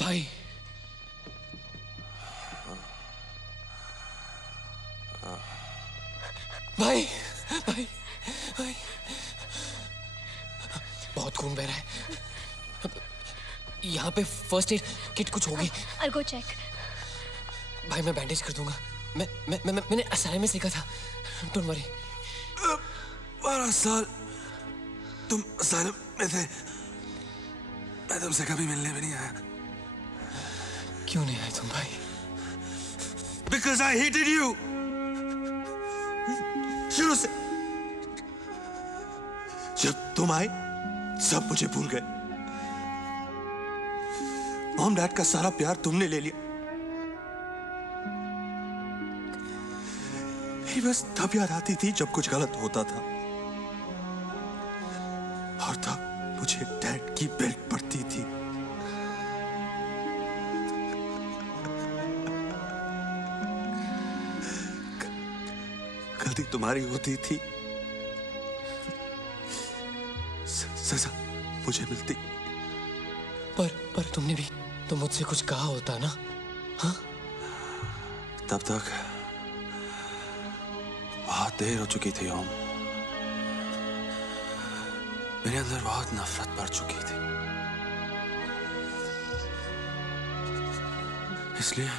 भाई भाई भाई भाई बहुत खून बह रहा है। यहाँ पे फर्स्ट एड किट कुछ होगी? I'll go check. भाई मैं बैंडेज कर दूंगा। मैंने असाइलम में सीखा था। Don't worry. 12 साल तुम असाइलम में थे, मैं तुमसे कभी मिलने भी नहीं आया। क्यों नहीं आए तुम भाई? Because I hated you. शुरू से जब तुम आए सब मुझे भूल गए। मॉम डैड का सारा प्यार तुमने ले लिया। मेरी बस तब याद आती थी जब कुछ गलत होता था, और तब मुझे डैड की बेल्ट पड़ती थी। गलती तुम्हारी होती थी, सजा मुझे मिलती। पर तुमने भी तो मुझसे कुछ कहा होता ना? हाँ? तब तक बहुत देर हो चुकी थी ओम। मेरे अंदर बहुत नफरत बढ़ चुकी थी, इसलिए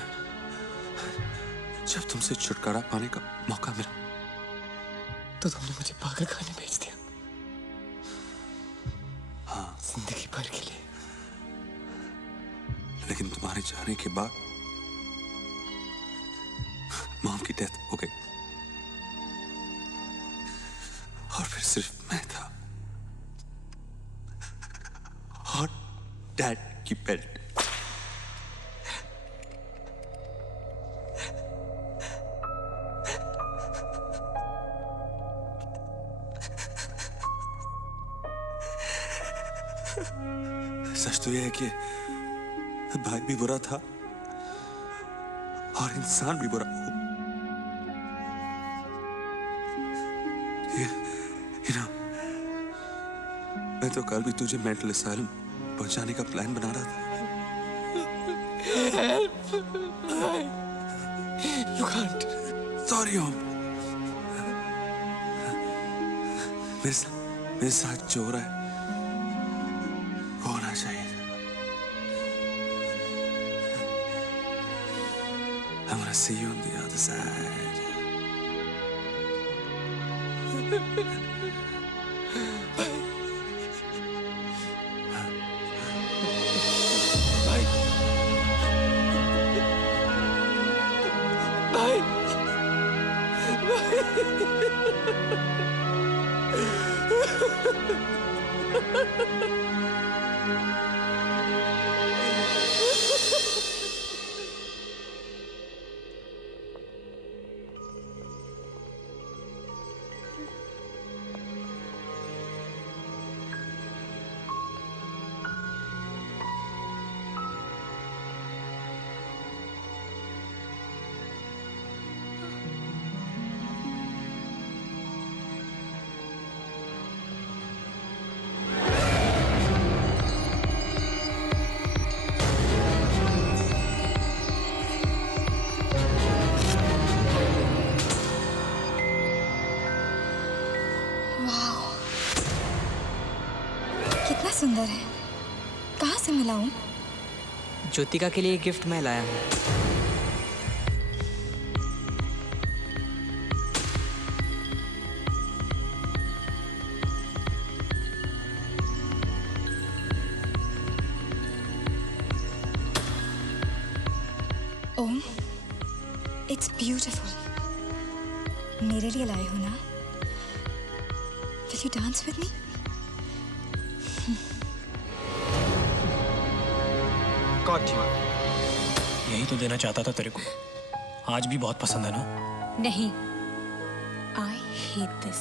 जब तुमसे छुटकारा पाने का मौका मिला तो तुमने मुझे पागल खाने भेज दिया। हाँ, जिंदगी भर के लिए। लेकिन तुम्हारे जाने के बाद मॉम की डेथ हो गई, और फिर सिर्फ मैं था और डैड की बेल्ट। सच तो यह है कि भाई भी बुरा था और इंसान भी बुरा। You know, मैं तो कल भी तुझे मेंटल असाइलम पहुंचाने का प्लान बना रहा था। You can't. Sorry ओम। मेरे साथ जो हो रहा है वो होना चाहिए। I'm gonna see you on the other side. कितना सुंदर है। कहाँ से मिला हूँ? ज्योतिका के लिए गिफ्ट मैं लाया हूँ। ओम, इट्स ब्यूटिफुल। मेरे लिए लाए हो ना? Will you dance with me? यही तो देना चाहता था तेरे को। आज भी बहुत पसंद है ना? नहीं, I hate this.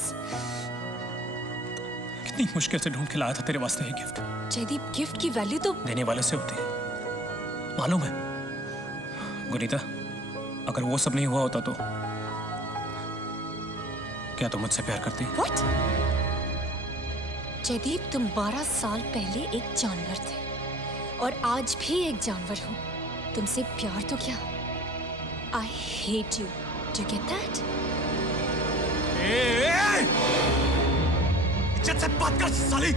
कितनी मुश्किल से ढूंढ के लाया था तेरे वास्ते ये गिफ्ट। जयदीप, गिफ्ट की वैल्यू तो देने वाले से होती है, मालूम है? गुनीता, अगर वो सब नहीं हुआ होता तो क्या तुम मुझसे प्यार करती? What? जयदीप, तुम 12 साल पहले एक जानवर थे और आज भी एक जानवर हो। तुमसे प्यार तो क्या, I hate you. Do get that? इज्जत से बात कर साली।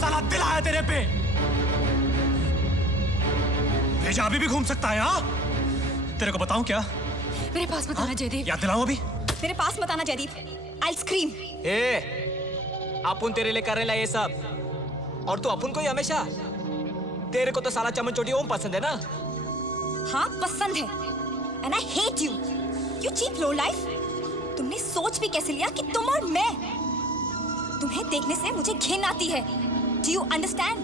साला दिल आया तेरे पे। भेजा अभी भी घूम सकता है। हाँ, तेरे को बताऊं क्या? मेरे पास मत आना जयदीप। याद दिलाऊं अभी? मेरे पास मत आना जयदीप। I'll scream। अपुन तेरे लिए करेला ये सब, और तू अपुन को ही हमेशा। तेरे को तो साला चमन चोटी ओम पसंद है ना? हाँ पसंद है। And I hate you। You cheap low life। तुमने सोच भी कैसे लिया कि तुम और मैं? तुम्हें देखने से मुझे घिन आती है। Do you understand?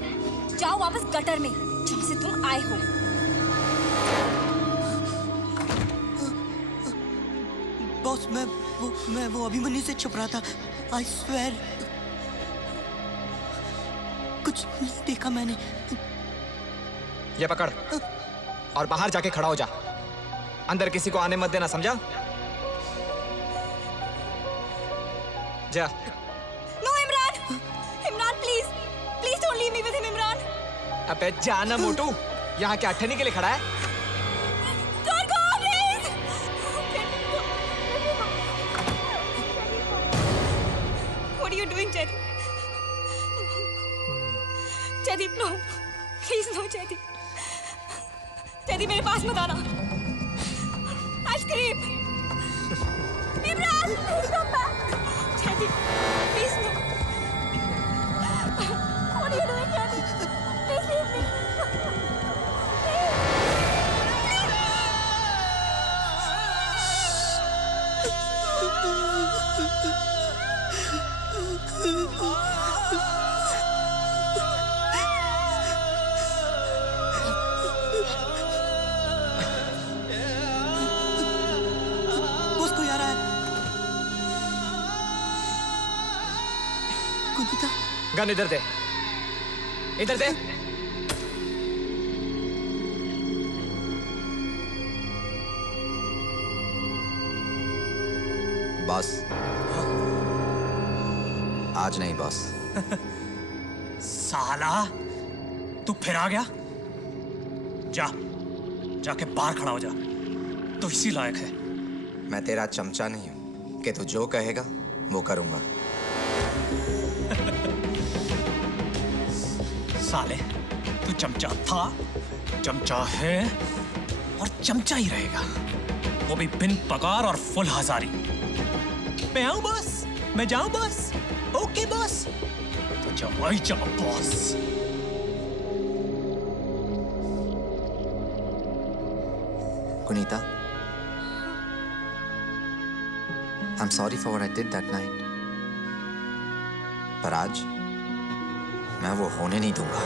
जाओ वापस गटर में जहाँ से तुम आए हो। बॉस, मैं वो अभिमन्यु से छुप रहा था। आई स्वेयर कुछ नहीं देखा मैंने। ये पकड़ और बाहर जाके खड़ा हो जा। अंदर किसी को आने मत देना, समझा? जा। No Imran, Imran please, please don't leave me with him Imran. अबे जाना मोटू, यहाँ क्या अठन्नी के लिए खड़ा है? Don't go please। What are you doing, Jaydeep? Jaydeep, no, please no, Jaydeep। Jaideep मेरे पास मत आना। I'll scream। Imran, please come back। Jaideep, please no। What are you doing, Jaideep? Please leave me। Boss कोई आ रहा है। कुंदिता, गन इधर दे, इधर दे। बॉस, आज नहीं बॉस। साला तू फिर आ गया। जा, जाके बाहर खड़ा हो जा। तू इसी लायक है। मैं तेरा चमचा नहीं हूं कि तू जो कहेगा वो करूंगा। साले, तू चमचा था, चमचा है और चमचा ही रहेगा, वो भी बिन पगार और फुल हजारी। मैं आऊं बॉस, मैं जाऊं बॉस। ओके बॉस, तो जाओ ही जाओ boss. कुनीता, I'm sorry for what I did that night. पर आज मैं वो होने नहीं दूंगा।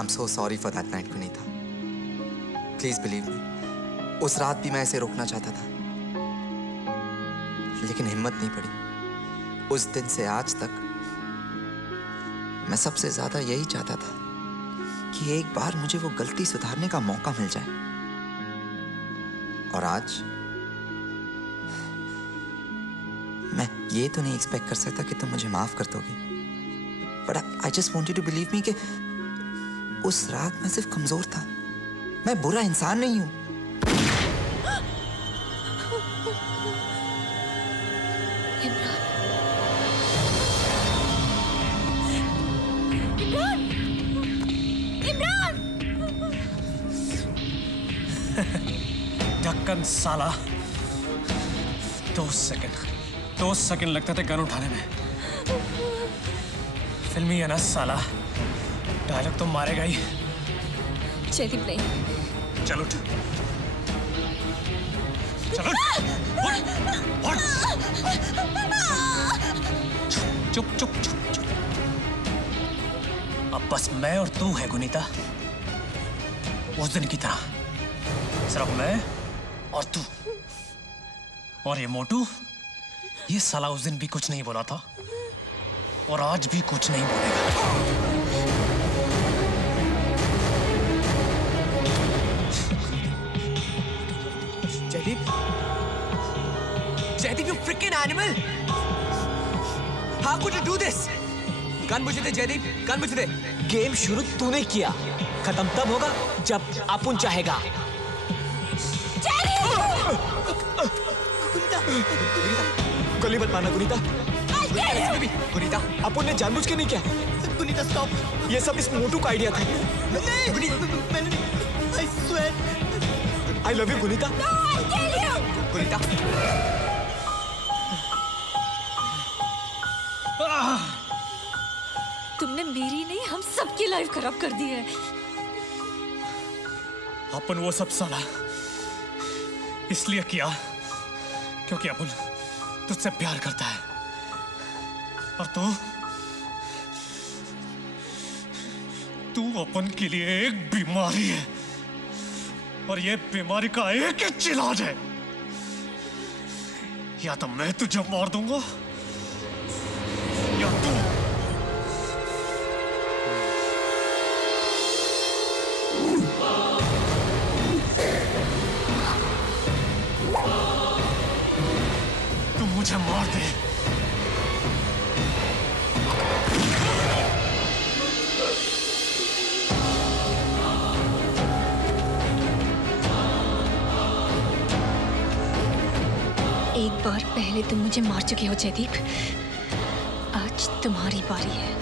I'm so sorry for that night, कुनीता। Please believe me, उस रात भी मैं इसे रोकना चाहता था, लेकिन हिम्मत नहीं पड़ी। उस दिन से आज तक मैं सबसे ज्यादा यही चाहता था कि एक बार मुझे वो गलती सुधारने का मौका मिल जाए। और आज मैं ये तो नहीं एक्सपेक्ट कर सकता कि तुम मुझे माफ कर दोगे, but I just want you to believe me कि उस रात मैं सिर्फ कमजोर था, मैं बुरा इंसान नहीं हूं। ढक्कन साला। 2 सेकंड लगते थे गन उठाने में। फिल्मी है ना साला, डायलॉग तो मारेगा ही। जयदीप नहीं। चलो उठ, चलो उठ। चुप चुप चुप चुप। अब बस मैं और तू है गुनीता, उस दिन की तरह सिर्फ मैं और तू। और ये मोटू, ये साला उस दिन भी कुछ नहीं बोला था और आज भी कुछ नहीं बोलेगा। Jaideep, you freaking animal! How could you do this? Gun मुझे दे जयदीप, गन मुझे दे। गेम शुरू तूने किया, खत्म तब होगा जब अपुन चाहेगा। गोली मत मारना गुनीता। गुनीता, अपुन ने जानबूझ के नहीं किया। गुनीता स्टॉप। ये सब इस मोटू का आइडिया था। नहीं, मैंने I swear। I love you Gunita. Gunita. तुमने मेरी नहीं, हम सबकी लाइफ खराब कर दी है। अपन वो सब साला इसलिए किया क्योंकि अपन तुझसे प्यार करता है, और तू अपन के लिए एक बीमारी है, और ये बीमारी का एक ही इलाज है, या तो मैं तुझे मार दूंगा या तू। तू मुझे मार दे। एक बार पहले तुम मुझे मार चुके हो जयदीप, आज तुम्हारी बारी है।